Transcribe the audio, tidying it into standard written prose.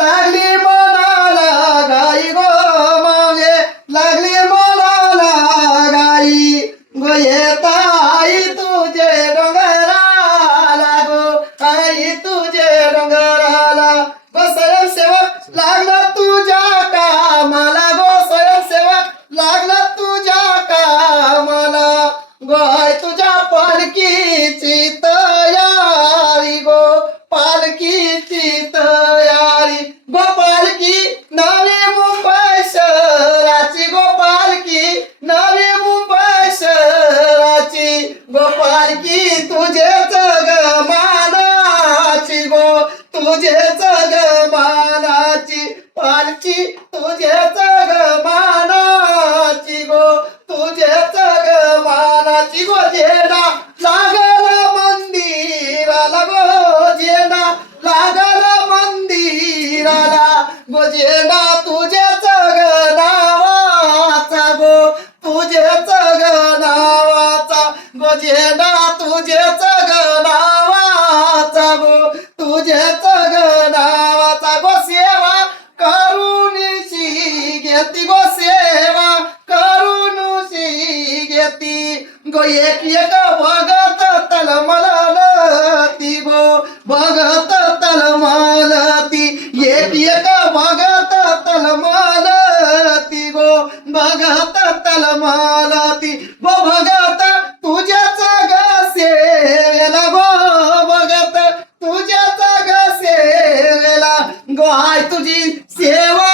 लागली मनाला घाई गो मागे लागली मनाला घाई गो येत आई तुझे डोंगराला गो आई तुझे डोंगराला गो स्वयंसेवक लागला तुझ्या कामाला गो स्वयंसेवक लागला तुझ्या कामाला गो आई तुझ्या पालखीची तयारी गो पालखीची तयारी गो पालखी नवी मुंबई शहराची गो पालखी नवी मुंबई शहराची गो पालखी तुझेच ग मानाची गो तुझेच ग मानाची पालखी तुझेच ग मानाची गो तुझेच ग मानाची गो जेना लागल मंदिराला गो जेना लागल मंदिराला गो जेना तुझेच ग नावाचा गो तुझेच ग नावाचा गो जेना तुझेच ग नावाचा गो तुझेच ग नावाचा गो सेवा करूनशी घेती गो सेवा करूनशी घेती गो एक एक भगत तलमलती गो भगत तलमलती एक एक भगत तलमलती गो भगत तलमलती गो भगत तुझ्याच ग सेवेला गो भगत तुझ्याच ग सेवेला गो आई तुझी सेवा